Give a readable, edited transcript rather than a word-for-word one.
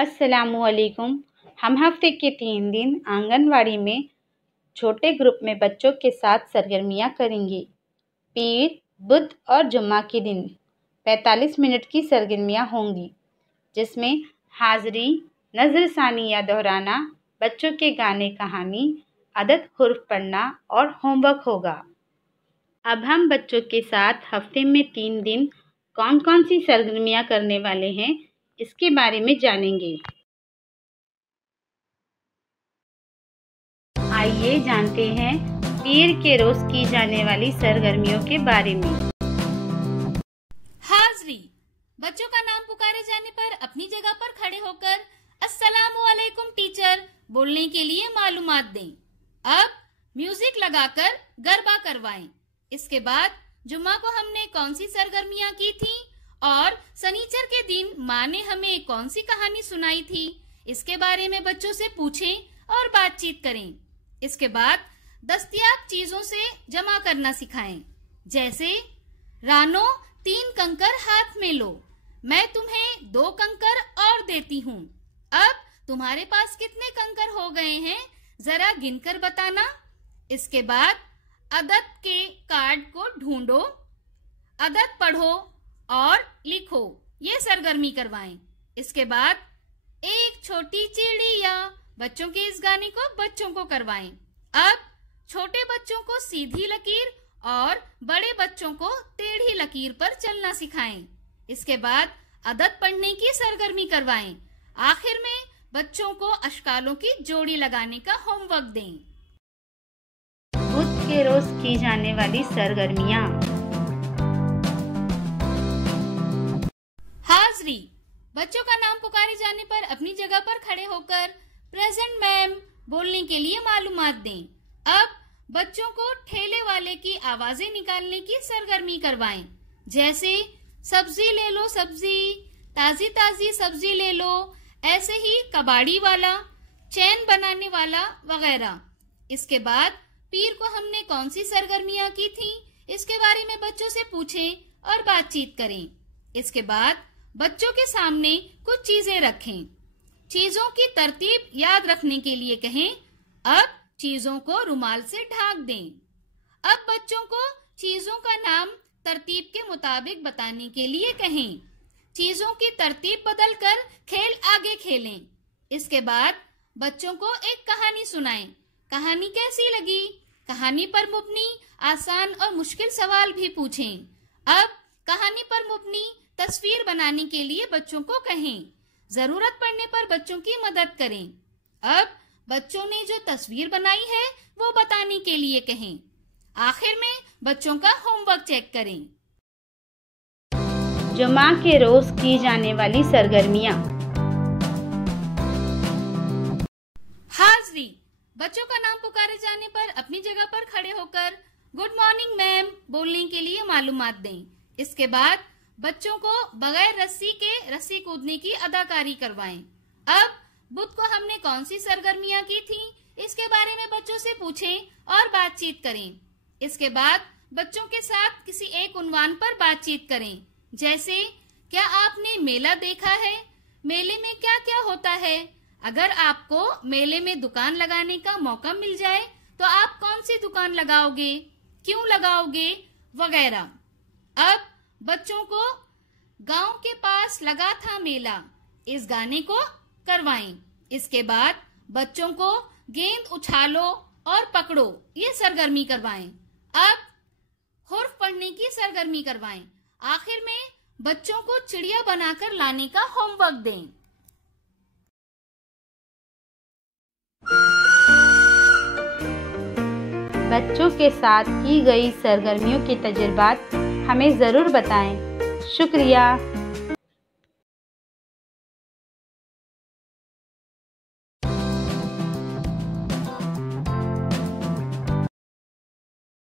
अस्सलामुअलैकुम। हम हफ्ते के 3 दिन आंगनवाड़ी में छोटे ग्रुप में बच्चों के साथ सरगर्मियाँ करेंगे। पीर, बुध और जुम्मा के दिन 45 मिनट की सरगर्मियाँ होंगी, जिसमें हाज़री, नज़रसानी या दोहराना, बच्चों के गाने कहानी, अदद हुर्फ पढ़ना और होमवर्क होगा। अब हम बच्चों के साथ हफ्ते में 3 दिन कौन कौन सी सरगर्मियाँ करने वाले हैं, इसके बारे में जानेंगे। आइए जानते हैं पीर के रोज की जाने वाली सरगर्मियों के बारे में। हाज़री, बच्चों का नाम पुकारे जाने पर अपनी जगह पर खड़े होकर अस्सलामु अलैकुम टीचर बोलने के लिए मालूमात दें। अब म्यूजिक लगाकर गरबा करवाएं। इसके बाद जुम्मा को हमने कौन सी सरगर्मियां की थी और सनीचर के दिन माँ ने हमें कौन सी कहानी सुनाई थी, इसके बारे में बच्चों से पूछें और बातचीत करें। इसके बाद दस्तयाब चीजों से जमा करना सिखाएं, जैसे रानो 3 कंकर हाथ में लो, मैं तुम्हें 2 कंकर और देती हूँ। अब तुम्हारे पास कितने कंकर हो गए हैं, जरा गिनकर बताना। इसके बाद अदद के कार्ड को ढूंढो, अदद पढ़ो और लिखो, ये सरगर्मी करवाएं। इसके बाद एक छोटी चिड़िया, बच्चों के इस गाने को बच्चों को करवाएं। अब छोटे बच्चों को सीधी लकीर और बड़े बच्चों को टेढ़ी लकीर पर चलना सिखाएं। इसके बाद अदद पढ़ने की सरगर्मी करवाएं। आखिर में बच्चों को अशकालों की जोड़ी लगाने का होमवर्क दें। बुध के रोज की जाने वाली सरगर्मियाँ। हाज़री, बच्चों का नाम पुकारे जाने पर अपनी जगह पर खड़े होकर प्रेजेंट मैम बोलने के लिए मालूमात दें। अब बच्चों को ठेले वाले की आवाजें निकालने की सरगर्मी करवाएं, जैसे सब्जी ले लो सब्जी, ताजी ताजी सब्जी ले लो, ऐसे ही कबाड़ी वाला, चैन बनाने वाला वगैरह। इसके बाद पीर को हमने कौन सी सरगर्मियां की थी, इसके बारे में बच्चों से पूछें और बातचीत करें। इसके बाद बच्चों के सामने कुछ चीजें रखें, चीजों की तरतीब याद रखने के लिए कहें। अब चीजों को रुमाल से ढाक दें। अब बच्चों को चीजों का नाम तरतीब के मुताबिक बताने के लिए कहें। चीजों की तरतीब बदलकर खेल आगे खेलें। इसके बाद बच्चों को एक कहानी सुनाएं। कहानी कैसी लगी, कहानी पर मुबनी आसान और मुश्किल सवाल भी पूछें। अब कहानी पर मुबनी तस्वीर बनाने के लिए बच्चों को कहें। जरूरत पड़ने पर बच्चों की मदद करें। अब बच्चों ने जो तस्वीर बनाई है वो बताने के लिए कहें। आखिर में बच्चों का होमवर्क चेक करें। जुम्मा के रोज की जाने वाली सरगर्मियाँ। हाज़री, बच्चों का नाम पुकारे जाने पर अपनी जगह पर खड़े होकर गुड मॉर्निंग मैम बोलने के लिए मालूमात दें। इसके बाद बच्चों को बगैर रस्सी के रस्सी कूदने की अदाकारी करवाएं। अब बुध को हमने कौन सी सरगर्मियां की थी, इसके बारे में बच्चों से पूछें और बातचीत करें। इसके बाद बच्चों के साथ किसी एक उन्वान पर बातचीत करें, जैसे क्या आपने मेला देखा है, मेले में क्या क्या होता है, अगर आपको मेले में दुकान लगाने का मौका मिल जाए तो आप कौन सी दुकान लगाओगे, क्यों लगाओगे वगैरह। अब बच्चों को गांव के पास लगा था मेला, इस गाने को करवाएं। इसके बाद बच्चों को गेंद उछालो और पकड़ो, ये सरगर्मी करवाएं। अब हुर्फ पढ़ने की सरगर्मी करवाएं। आखिर में बच्चों को चिड़िया बनाकर लाने का होमवर्क दें। बच्चों के साथ की गई सरगर्मियों के तजुर्बात हमें ज़रूर बताएं। शुक्रिया।